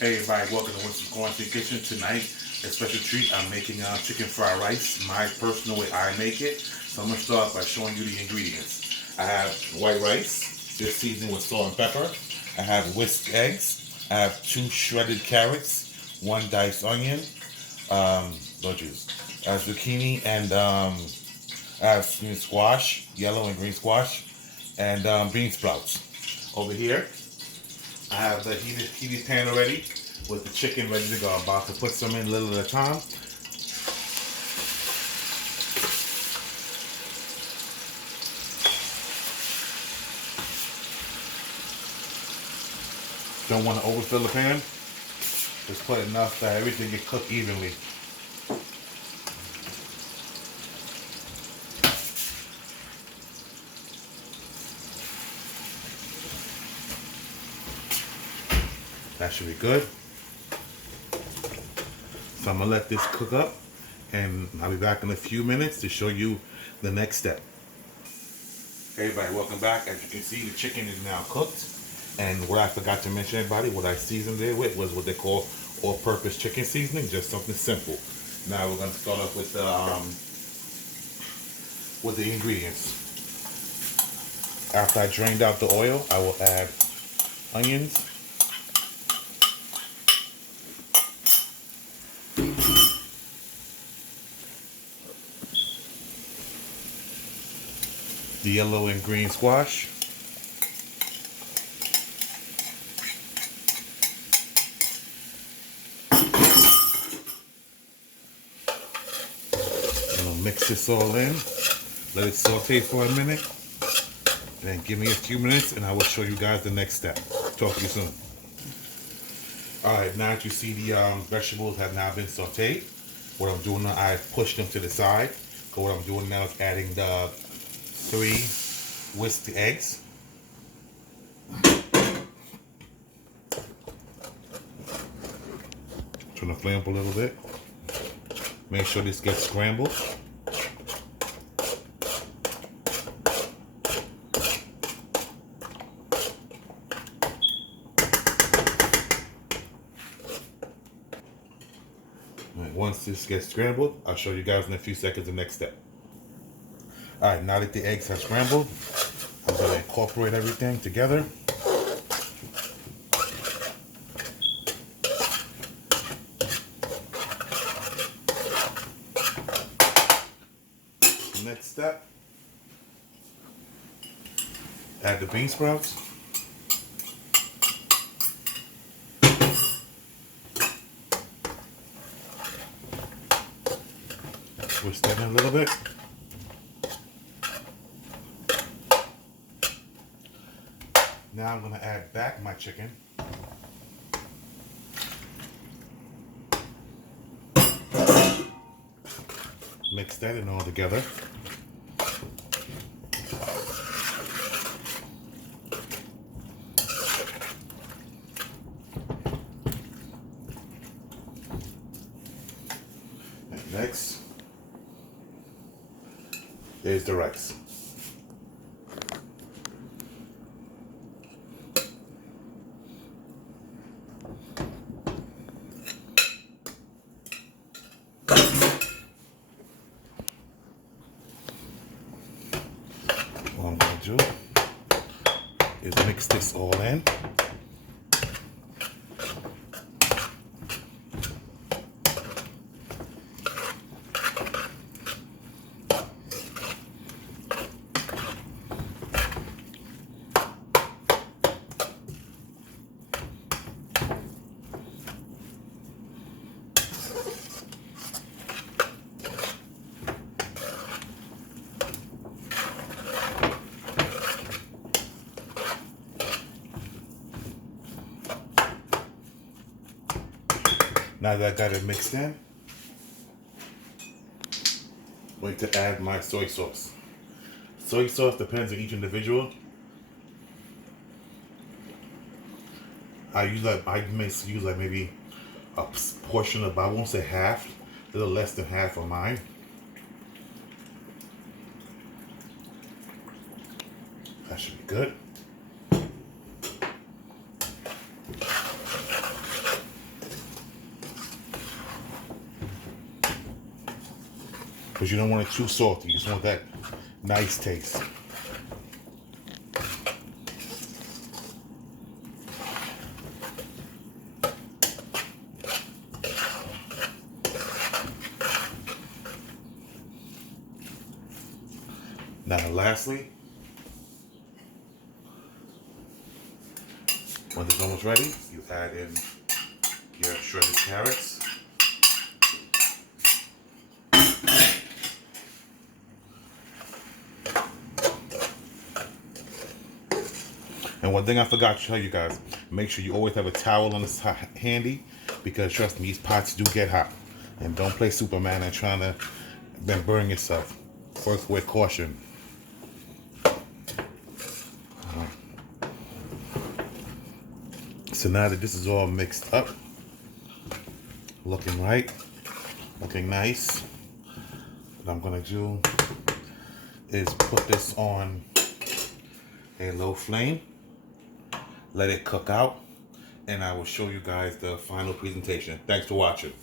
Hey everybody, welcome to Winston's Kitchen. Tonight, a special treat. I'm making chicken fried rice, my personal way I make it. So I'm going to start by showing you the ingredients. I have white rice, just seasoned with salt and pepper. I have whisked eggs. I have 2 shredded carrots, 1 diced onion, veggies. I have zucchini and I have green squash, yellow and green squash, and bean sprouts. Over here, I have the heated pan already with the chicken ready to go. I'm about to put some in a little at a time. Don't want to overfill the pan. Just put enough that everything can cook evenly. That should be good. So I'm gonna let this cook up and I'll be back in a few minutes to show you the next step. Hey everybody, welcome back. As you can see, the chicken is now cooked. And what I forgot to mention, everybody, what I seasoned it with was what they call all-purpose chicken seasoning, just something simple. Now we're gonna start off with the ingredients. After I drained out the oil, I will add onions, the yellow and green squash, and I'll mix this all in, let it saute for a minute, and then give me a few minutes and I will show you guys the next step. Talk to you soon. Alright, now that you see the vegetables have now been sauteed, what I'm doing now, I pushed them to the side. So what I'm doing now is adding the 3 whisked eggs. Turn the flame up a little bit. Make sure this gets scrambled. Once this gets scrambled, I'll show you guys in a few seconds the next step. Alright, now that the eggs are scrambled, I'm going to incorporate everything together. Next step, add the bean sprouts. Twist that in a little bit. Now I'm going to add back my chicken. Mix that in all together. And next is the rice. What I'm going to do is mix this all in. Now that I got it mixed in, I'm going to add my soy sauce. Soy sauce depends on each individual. I may use like maybe a portion of, I won't say half, a little less than half of mine. That should be good. because you don't want it too salty. You just want that nice taste. Now, lastly, when it's almost ready, you add in your shredded carrots. And one thing I forgot to tell you guys, make sure you always have a towel on the side handy, because trust me, these pots do get hot. And don't play Superman and trying to then burn yourself. Work with caution. So now that this is all mixed up, looking right, looking nice, what I'm gonna do is put this on a low flame, let it cook out, and I will show you guys the final presentation. Thanks for watching.